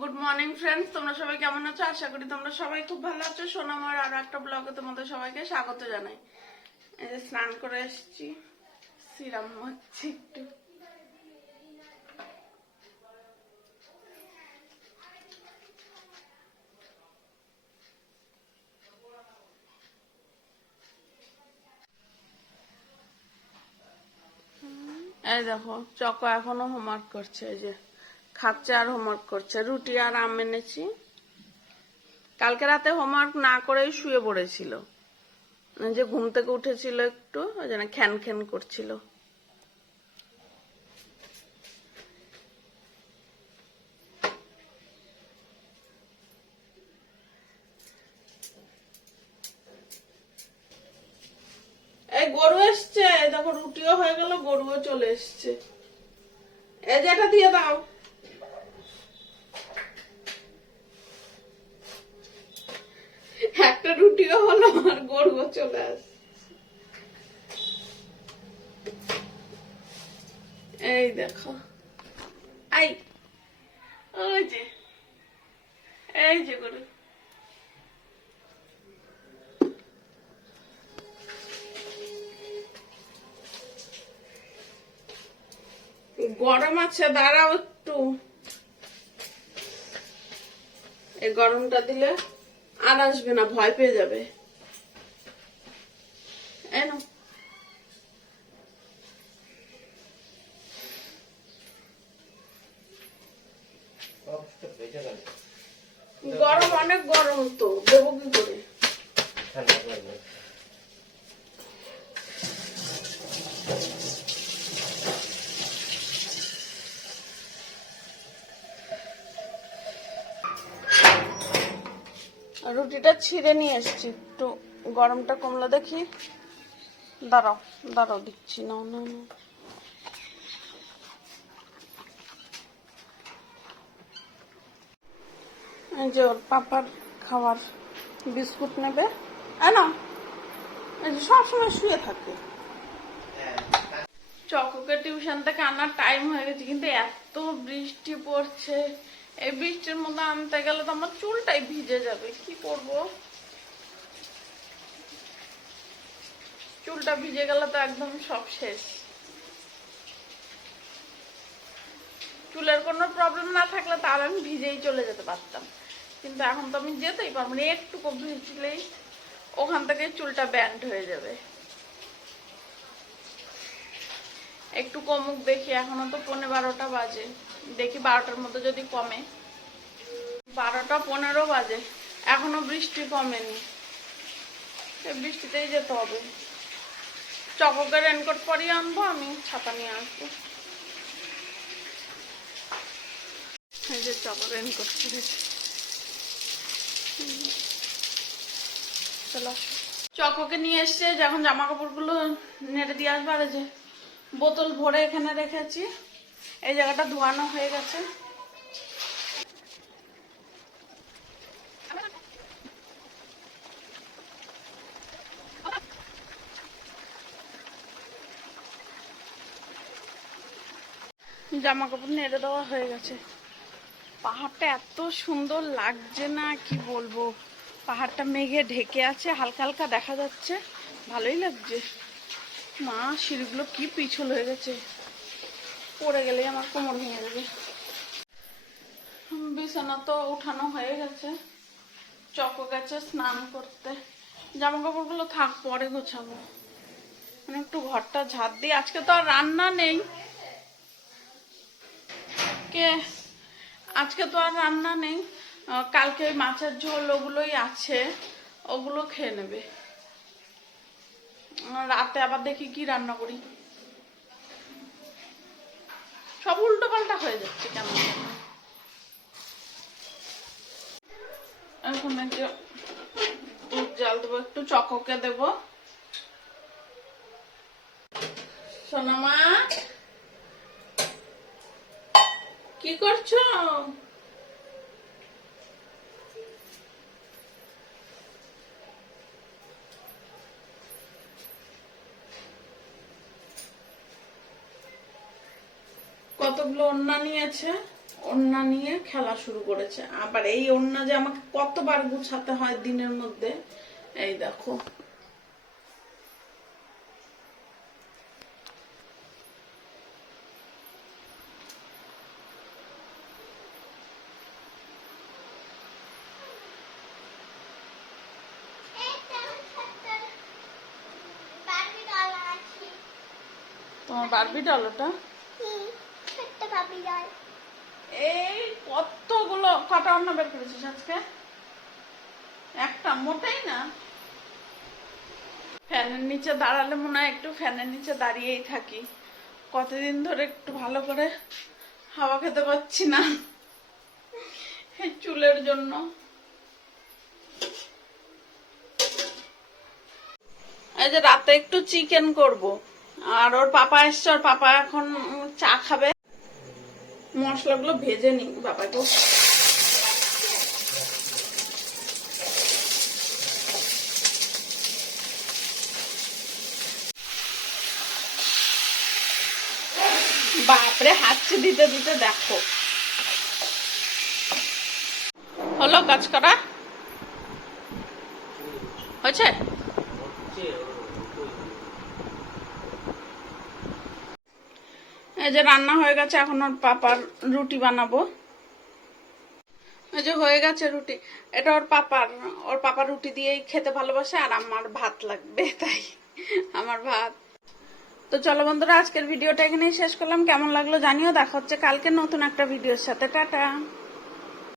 Good morning friends তোমরা সবাই কেমন আছো? আশা করি তোমরা সবাই খুব ভালো আছো। সোনামার আরও একটা ব্লগে তোমাদের সবাইকে স্বাগত জানাই। এই যে স্নান করে এসেছি। সিরাম হচ্ছে একটু। এই দেখো, চকো এখনও হোমওয়ার্ক করছে, এই যে। খাচ্ছে আর হোমওয়ার্ক করছে। রুটি আর আম এনেছি। কালকে রাতে হোমওয়ার্ক না করেই শুয়ে পড়েছিল। যে ঘুম থেকে উঠেছিল একটু জন্য খ্যান খ্যান করছিল। এই গরু এসছে। দেখো রুটিও হয়ে গেল, গরুও চলে এসছে। এই যেটা দিয়ে দাও একটা রুটিও হলো চলে আসছে। এই দেখো। আই। ওই যে। এই যে গরু। গরম আছে, দাঁড়াও একটু। এই গরমটা দিলে আর আসবে না, ভয় পেয়ে যাবে। এই নাও। গরম অনেক গরম তো, দেবো কি করে রুটিটা ছিঁড়ে নিয়ে এসছি একটু গরমটা কমলে দেখি দাঁড়াও দাঁড়াও দিচ্ছি, না না না। এই যে ওর পাপার খাবার বিস্কুট নেবে। না এই যে সবসময় শুয়ে থাকে। চককে টিউশন থেকে আনার টাইম হয়ে গেছে, কিন্তু এত বৃষ্টি পড়ছে। এই বৃষ্টির মধ্যে আনতে গেলে তো আমার চুলটাই ভিজে যাবে, কি করব? চুলটা ভিজে গেলে তো একদম সব শেষ। চুলের কোনো প্রবলেম না থাকলে তাহলে আমি ভিজেই চলে যেতে পারতাম। কিন্তু এখন তো আমি যেতেই পারব না একটু ভিজলেই ওখান থেকে চুলটা ব্যান্ড হয়ে যাবে। একটু কমুক দেখি, এখনও তো পনেরো বারোটা বাজে। দেখি বারোটার মধ্যে যদি কমে। বারোটা পনেরো বাজে, এখনও বৃষ্টি কমেনি। বৃষ্টিতেই যেতে হবে। চককে রেনকোট পরিয়ে আনব, আমি ছাতা নিয়ে আসব। এই যে চক রেনকোট চলো। চককে নিয়ে এসছে যখন জামা কাপড়গুলো নেড়ে দিয়ে আসবে, আর যে বোতল ভরে এখানে রেখেছি। এই জায়গাটা ধোয়ানো হয়ে গেছে। জামা কাপড় নেড়ে দেওয়া হয়ে গেছে। পাহাড়টা এত সুন্দর লাগছে না, কি বলব? পাহাড়টা মেঘে ঢেকে আছে, হালকা হালকা দেখা যাচ্ছে। ভালোই লাগছে। মা, সিঁড়িগুলো কি পিছল হয়ে গেছে। পড়ে গেলে আমার কোমর ভেঙে যাবে। বিছানা তো উঠানো হয়ে গেছে। চকো গেছে স্নান করতে। জামা কাপড়গুলো থাক, পরে গোছাবো। মানে একটু ঘরটা ঝাড় দিই। আজকে তো আর রান্না নেই। কে আজকে তো আর রান্না নেই। কালকে ওই মাছের ঝোল ওগুলোই আছে, ওগুলো খেয়ে নেবে। রাতে আবার দেখি কি রান্না করি। সব উল্টো পাল্টা হয়ে যাচ্ছে কেন এখন জাল দেবো, একটু চককে দেবো। সোনামা কি করছ? কতগুলো ওন্না নিয়েছে? ওড়না নিয়ে খেলা শুরু করেছে। আবার এই ওড়না যে আমাকে কতবার গুছাতে হয় দিনের মধ্যে, এই দেখো। তোমার বারবি ডল ওটা? এই কতগুলো কটা অন্য বের করেছিস আজকে? একটা মোটেই না। ফ্যানের নিচে দাঁড়ালে মনে হয় একটু ফ্যানের নিচে দাঁড়িয়েই থাকি। কতদিন ধরে একটু ভালো করে হাওয়া খেতে পাচ্ছি না চুলের জন্য। এই যে রাতে একটু চিকেন করব। আর ওর পাপা এসছে, ওর পাপা এখন চা খাবে। মশলাগুলো ভেজে নি বাবাকে। বাপরে হাঁচি দিতে দিতে দেখো। হলো কাজ করা? হয়েছে? এই যে রান্না হয়ে গেছে, এখন ওর পাপার রুটি বানাবো। এই যে হয়ে গেছে রুটি। এটা ওর পাপার ওর পাপার রুটি দিয়েই খেতে ভালোবাসে, আর আমার ভাত লাগবে, তাই আমার ভাত। তো চলো বন্ধুরা, আজকের ভিডিওটা এখানেই শেষ করলাম। কেমন লাগল জানিও, দেখা হচ্ছে কালকে নতুন একটা ভিডিওর সাথে। টাটা।